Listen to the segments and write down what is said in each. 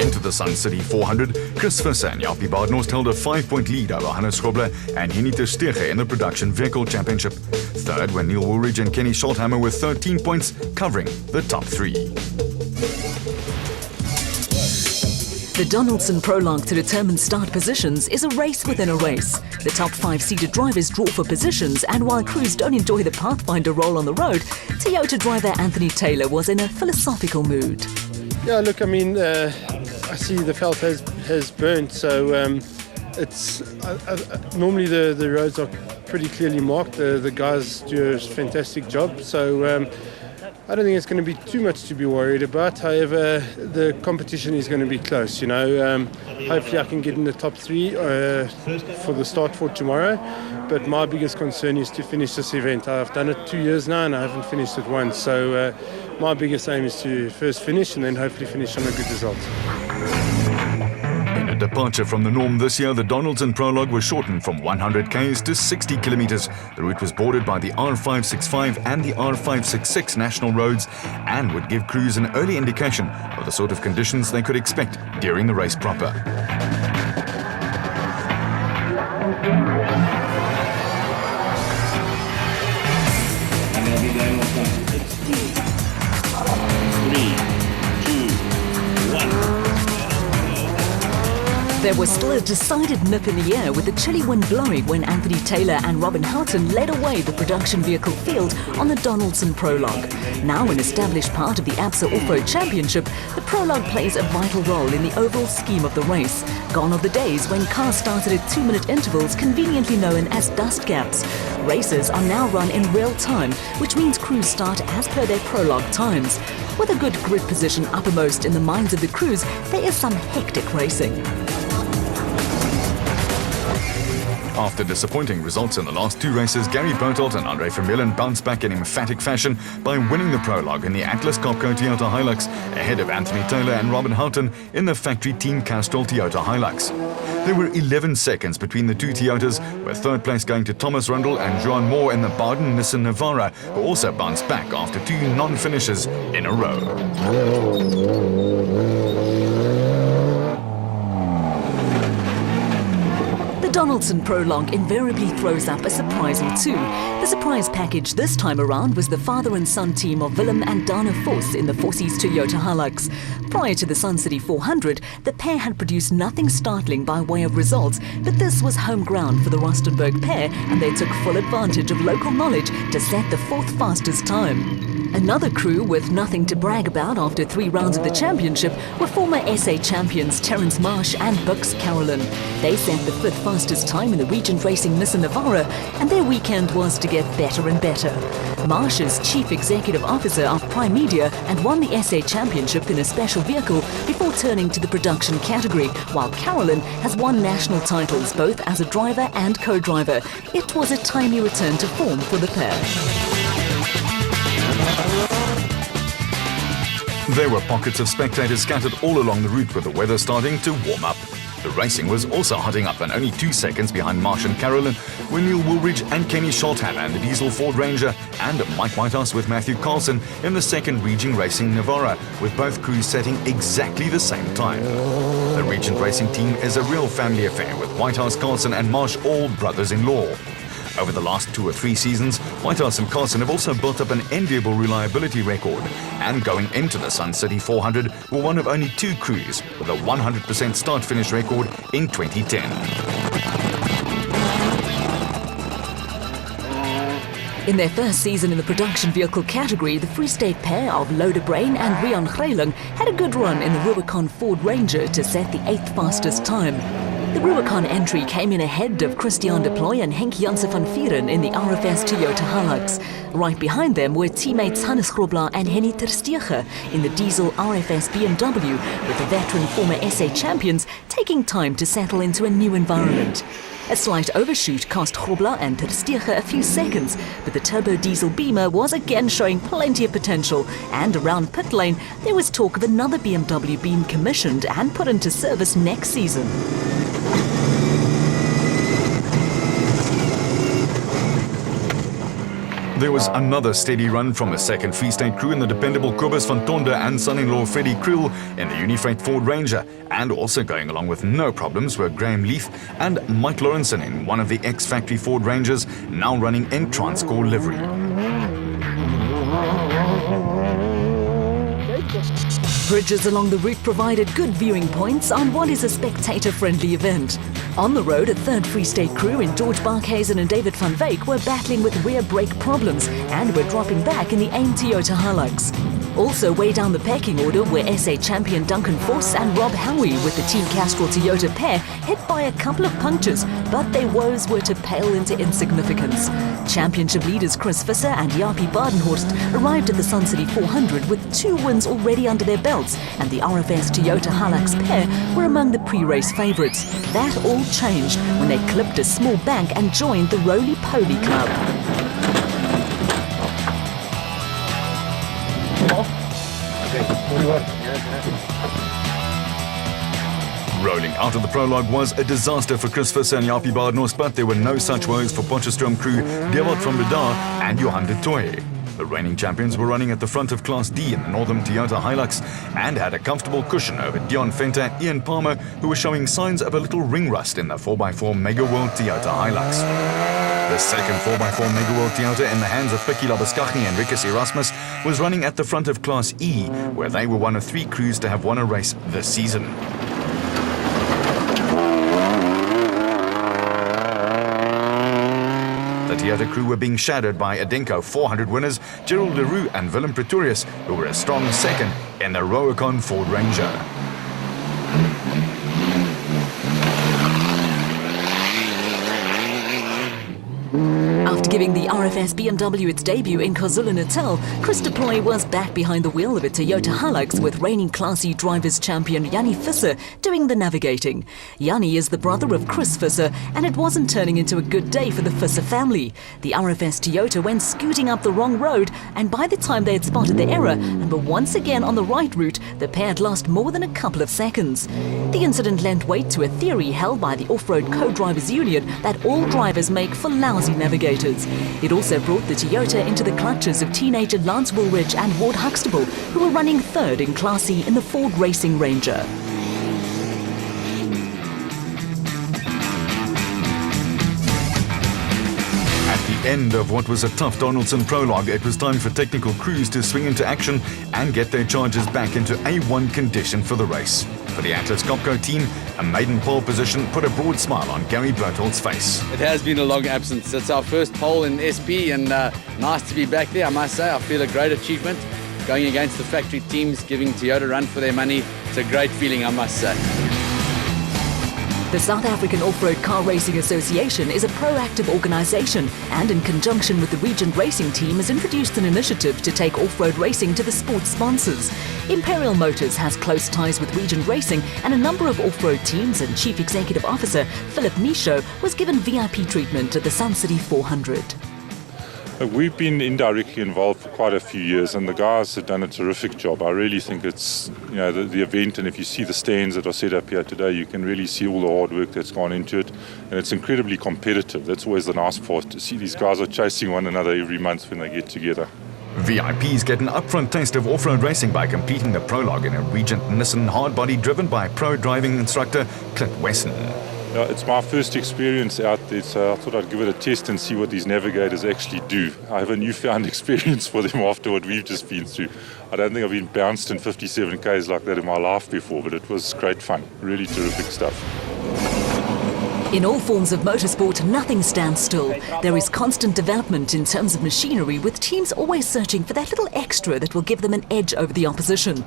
into the Sun City 400, Chris Visser and Jaapie Badenhorst held a 5-point lead over Hannes Grobler and Hennie ter Steege in the Production Vehicle Championship. Third were Neil Woolridge and Kenny Scholthammer with 13 points, covering the top three. The Donaldson Prologue to determine start positions is a race within a race. The top 5-seeded drivers draw for positions, and while crews don't enjoy the Pathfinder role on the road, Toyota driver Anthony Taylor was in a philosophical mood. Yeah, look, I mean, I see the veld has burnt, so it's normally the roads are pretty clearly marked. The guys do a fantastic job, so I don't think it's going to be too much to be worried about. However, the competition is going to be close, you know. Hopefully I can get in the top three for the start for tomorrow. But my biggest concern is to finish this event. I've done it 2 years now and I haven't finished it once. So my biggest aim is to first finish and then hopefully finish on a good result. In a departure from the norm this year, the Donaldson Prologue was shortened from 100 km to 60 kilometers. The route was bordered by the R565 and the R566 national roads and would give crews an early indication of the sort of conditions they could expect during the race proper. There was still a decided nip in the air with the chilly wind blowing when Anthony Taylor and Robin Houghton led away the production vehicle field on the Donaldson Prologue. Now an established part of the ABSA Off-Road Championship, the Prologue plays a vital role in the overall scheme of the race. Gone are the days when cars started at 2-minute intervals conveniently known as dust gaps. Races are now run in real time, which means crews start as per their Prologue times. With a good grid position uppermost in the minds of the crews, there is some hectic racing. After disappointing results in the last two races, Gary Bertelt and Andre Vermeulen bounced back in emphatic fashion by winning the Prologue in the Atlas Copco Toyota Hilux, ahead of Anthony Taylor and Robin Houghton in the factory Team Castrol Toyota Hilux. There were 11 seconds between the two Toyotas, with third place going to Thomas Rundle and Joan Moore in the Baden Nissan Navara, who also bounced back after two non-finishes in a row. The Donaldson Prologue invariably throws up a surprise or two. The surprise package this time around was the father and son team of Willem and Dana Vos in the Vossies Toyota Hilux. Prior to the Sun City 400, the pair had produced nothing startling by way of results, but this was home ground for the Rustenburg pair, and they took full advantage of local knowledge to set the fourth fastest time. Another crew with nothing to brag about after 3 rounds of the championship were former SA champions Terence Marsh and Bux Carolyn. They set the 5th fastest time in the Regent Racing Nissan Navara, and their weekend was to get better and better. Marsh is Chief Executive Officer of Prime Media and won the SA Championship in a special vehicle before turning to the production category, while Carolyn has won national titles both as a driver and co-driver. It was a timely return to form for the pair. There were pockets of spectators scattered all along the route, with the weather starting to warm up. The racing was also hotting up, and only 2 seconds behind Marsh and Carolyn were Neil Woolridge and Kenny Scholthammer and the diesel Ford Ranger, and Mike Whitehouse with Matthew Carlson in the second Regent Racing Navara, with both crews setting exactly the same time. The Regent Racing team is a real family affair, with Whitehouse, Carlson and Marsh all brothers-in-law. Over the last 2 or 3 seasons, Whitehouse and Carlson have also built up an enviable reliability record, and going into the Sun City 400 were one of only 2 crews with a 100% start-finish record in 2010. In their first season in the production vehicle category, the Free State pair of Loder Brain and Rian Greyling had a good run in the Rubicon Ford Ranger to set the 8th fastest time. The Rubicon entry came in ahead of Christian de Ploy and Henk Janse van Vieren in the RFS Toyota Hilux. Right behind them were teammates Hannes Grobler and Hennie ter Steege in the diesel RFS BMW, with the veteran former SA champions taking time to settle into a new environment. A slight overshoot cost Grobler and ter Steege a few seconds, but the turbo diesel Beamer was again showing plenty of potential, and around pit lane there was talk of another BMW being commissioned and put into service next season. There was another steady run from a second Free State crew in the dependable Kobus van Tonde and son-in-law Freddie Kriel in the Unifreight Ford Ranger. And also going along with no problems were Graham Leaf and Mike Lawrenson in one of the ex-factory Ford Rangers, now running in Transcore livery. Bridges along the route provided good viewing points on what is a spectator-friendly event. On the road, a third Free State crew in George Barkhuizen and David van Wyk were battling with rear brake problems and were dropping back in the AIM Toyota Hilux. Also way down the pecking order were SA champion Duncan Voss and Rob Howie with the Team Castrol Toyota pair hit by a couple of punctures, but their woes were to pale into insignificance. Championship leaders Chris Visser and Jaapie Badenhorst arrived at the Sun City 400 with 2 wins already under their belts, and the RFS Toyota Hilux pair were among the pre-race favourites. That all changed when they clipped a small bank and joined the Roly Poly Club. Rolling out of the prologue was a disaster for Chris Visser and Jaapie Badenhorst, but there were no such woes for Potchefstroom crew Dewald van der Daar and Johan de Tooy. The reigning champions were running at the front of Class D in the Northern Toyota Hilux and had a comfortable cushion over Dion Venter and Ian Palmer, who were showing signs of a little ring rust in the 4x4 Mega World Toyota Hilux. The second 4x4 Mega World Toyota in the hands of Pikkie Labuschagne and Rikus Erasmus was running at the front of Class E, where they were one of 3 crews to have won a race this season. The Toyota crew were being shadowed by Adenko 400 winners Gerald Leroux and Willem Pretorius, who were a strong second in the Roacon Ford Ranger. After giving the RFS BMW its debut in KwaZulu-Natal, Chris de Plooy was back behind the wheel of a Toyota Hilux with reigning Class E drivers champion Jannie Visser doing the navigating. Jannie is the brother of Chris Visser, and it wasn't turning into a good day for the Visser family. The RFS Toyota went scooting up the wrong road, and by the time they had spotted the error and were once again on the right route, the pair had lost more than a couple of seconds. The incident lent weight to a theory held by the Off-Road Co-Drivers Union that all drivers make for lousy navigators. It also brought the Toyota into the clutches of teenager Lance Woolridge and Ward Huxtable, who were running third in Class E in the Ford Racing Ranger. At the end of what was a tough Donaldson prologue, it was time for technical crews to swing into action and get their charges back into A1 condition for the race. For the Atlas Copco team, a maiden pole position put a broad smile on Gary Berthold's face. It has been a long absence. It's our first pole in SP, and nice to be back there, I must say. I feel a great achievement. Going against the factory teams, giving Toyota a run for their money. It's a great feeling, I must say. The South African Off-Road Car Racing Association is a proactive organisation and in conjunction with the Regent Racing team has introduced an initiative to take off-road racing to the sports sponsors. Imperial Motors has close ties with Regent Racing and a number of off-road teams, and Chief Executive Officer Philip Michaud was given VIP treatment at the Sun City 400. We've been indirectly involved for quite a few years, and the guys have done a terrific job. I really think it's, the event, and if you see the stands that are set up here today, you can really see all the hard work that's gone into it, and it's incredibly competitive. That's always the nice part, to see these guys are chasing one another every month when they get together. VIPs get an upfront taste of off-road racing by completing the prologue in a Regent Nissan hardbody driven by pro driving instructor Clint Wesson. Yeah, it's my first experience out there, so I thought I'd give it a test and see what these navigators actually do. I have a newfound experience for them after what we've just been through. I don't think I've been bounced in 57 Ks like that in my life before, but it was great fun. Really terrific stuff. In all forms of motorsport, nothing stands still. There is constant development in terms of machinery, with teams always searching for that little extra that will give them an edge over the opposition.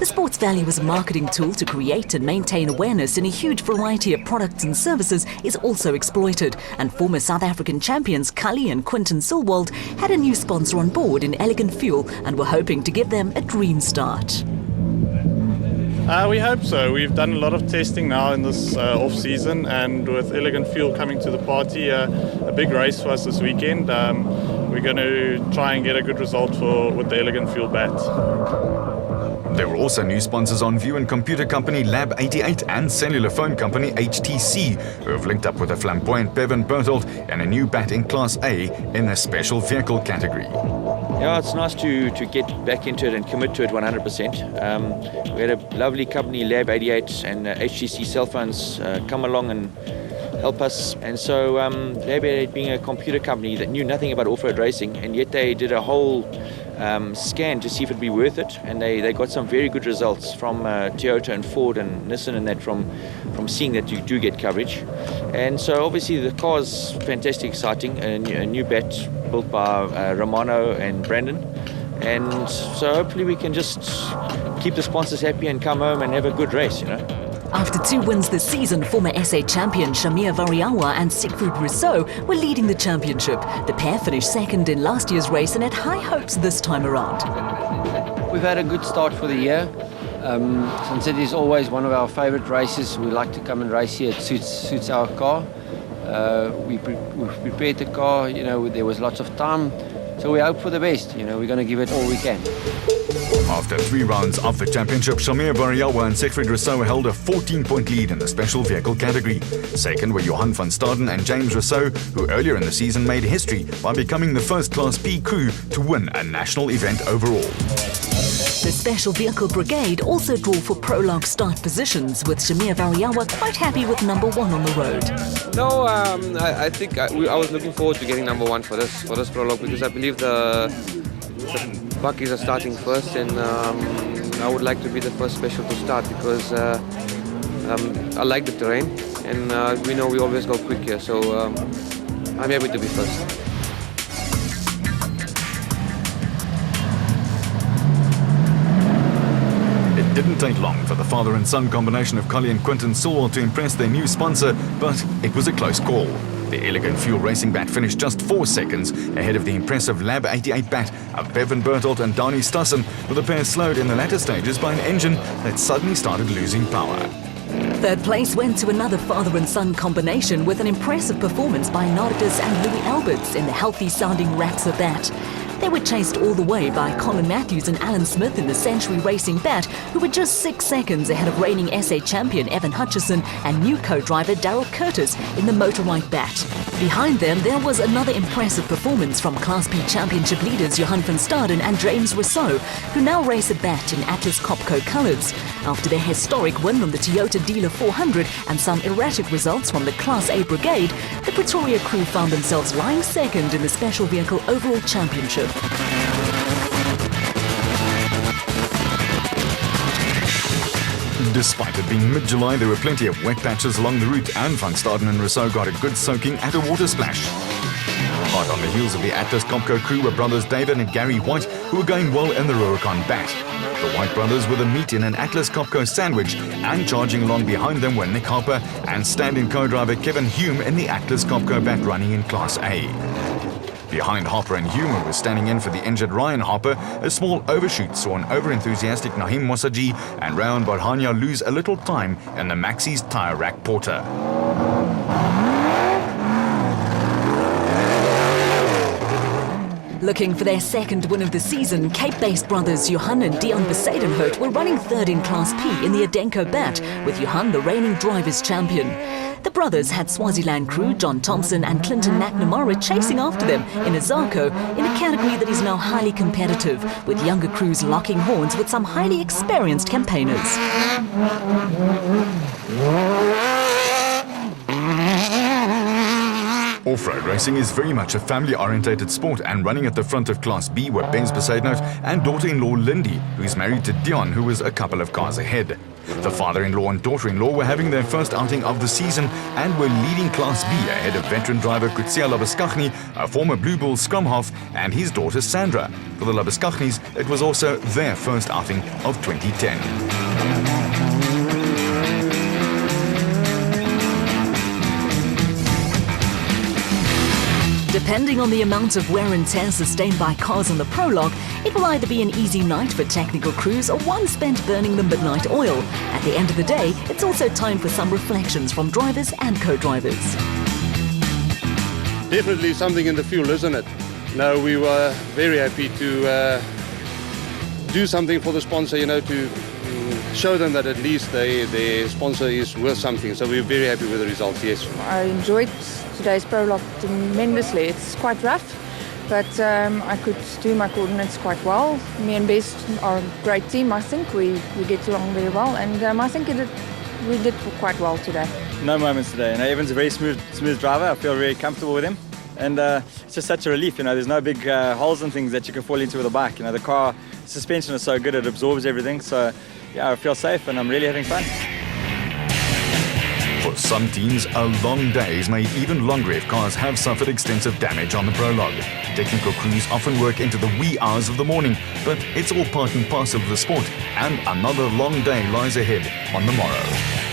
The sports value as a marketing tool to create and maintain awareness in a huge variety of products and services is also exploited, and former South African champions Cully and Quinton Silwald had a new sponsor on board in Elegant Fuel and were hoping to give them a dream start. We hope so. We've done a lot of testing now in this off-season, and with Elegant Fuel coming to the party, a big race for us this weekend. We're going to try and get a good result with the Elegant Fuel bat. There were also new sponsors on view in computer company Lab 88 and cellular phone company HTC, who have linked up with the flamboyant Bevan Berthold and a new bat in Class A in the special vehicle category. Yeah, it's nice to get back into it and commit to it 100%. We had a lovely company, Lab 88 and HTC cell phones come along and help us. And so Lab 88 being a computer company that knew nothing about off-road racing, and yet they did a whole scan to see if it'd be worth it, and they got some very good results from Toyota and Ford and Nissan and that from seeing that you do get coverage. And so obviously the car's fantastic, exciting, a new bat built by Romano and Brandon, and so hopefully we can just keep the sponsors happy and come home and have a good race, you know. After 2 wins this season, former SA champion Shamir Variawa and Siegfried Rousseau were leading the championship. The pair finished second in last year's race and had high hopes this time around. We've had a good start for the year. Since it is always one of our favourite races, we like to come and race here. It suits our car. We've prepared the car, you know, there was lots of time. So we hope for the best, you know, we're going to give it all we can. After 3 rounds of the championship, Shamir Variawa and Siegfried Rousseau held a 14-point lead in the special vehicle category. Second were Johan van Staden and James Rousseau, who earlier in the season made history by becoming the first Class B crew to win a national event overall. The Special Vehicle Brigade also draw for prologue start positions, with Shamir Variawa quite happy with number 1 on the road. No, I think I was looking forward to getting number 1 for this prologue, because I believe the Buckies are starting first, and I would like to be the first special to start, because I like the terrain, and we know we always go quick here, so I'm happy to be first. It didn't take long for the father and son combination of Collie and Quinton Sewell to impress their new sponsor, but it was a close call. The Elegant Fuel Racing bat finished just 4 seconds ahead of the impressive Lab 88 bat of Bevan Berthold and Dani Stassen, with the pair slowed in the latter stages by an engine that suddenly started losing power. Third place went to another father and son combination with an impressive performance by Nardis and Louis Alberts in the healthy-sounding Ratzer bat. They were chased all the way by Colin Matthews and Alan Smith in the Century Racing bat, who were just 6 seconds ahead of reigning SA champion Evan Hutchison and new co-driver Daryl Curtis in the Motorite bat. Behind them, there was another impressive performance from Class B championship leaders Johan van Staden and James Rousseau, who now race a bat in Atlas Copco colours. After their historic win on the Toyota Dealer 400 and some erratic results from the Class A Brigade, the Pretoria crew found themselves lying second in the Special Vehicle Overall Championship. Despite it being mid-July, there were plenty of wet patches along the route, and Van Staden and Rousseau got a good soaking at a water splash. Hot on the heels of the Atlas Copco crew were brothers David and Gary White, who were going well in the Rurikon bat. The White brothers were the meat in an Atlas Copco sandwich, and charging along behind them were Nick Harper and stand-in co-driver Kevin Hume in the Atlas Copco bat running in Class A. Behind Harper and Hume, who was standing in for the injured Ryan Harper, a small overshoot saw an over-enthusiastic Naheem Mosaji and Rayon Barhania lose a little time in the Maxxi's tyre rack porter. Looking for their second win of the season, Cape-based brothers Johan and Dion Besadenhout were running third in Class P in the Adenko bat, with Johan the reigning drivers' champion. The brothers had Swaziland crew John Thompson and Clinton McNamara chasing after them in a Zarko, in a category that is now highly competitive, with younger crews locking horns with some highly experienced campaigners. Off-road racing is very much a family-orientated sport, and running at the front of Class B were Benz Besadenhout and daughter-in-law Lindy, who's married to Dion, who was a couple of cars ahead. The father-in-law and daughter-in-law were having their first outing of the season and were leading Class B ahead of veteran driver Kutsia Labuskaghni, a former Blue Bull scrum half, and his daughter Sandra. For the Labuskaghnis, it was also their first outing of 2010. Depending on the amount of wear and tear sustained by cars on the prologue, it will either be an easy night for technical crews or one spent burning the midnight oil. At the end of the day, it's also time for some reflections from drivers and co-drivers. Definitely something in the fuel, isn't it? No, we were very happy to do something for the sponsor, to show them that at least their sponsor is worth something. So we're very happy with the results, yes. I enjoyed today's prologue tremendously. It's quite rough, but I could do my coordinates quite well. Me and Best are a great team, I think. We get along very well, and I think we did quite well today. No moments today. Evan's a very smooth driver. I feel very comfortable with him. And it's just such a relief, there's no big holes and things that you can fall into with a bike. The car suspension is so good, it absorbs everything. So yeah, I feel safe and I'm really having fun. For some teams, a long day is made even longer if cars have suffered extensive damage on the prologue. Technical crews often work into the wee hours of the morning, but it's all part and parcel of the sport, and another long day lies ahead on the morrow.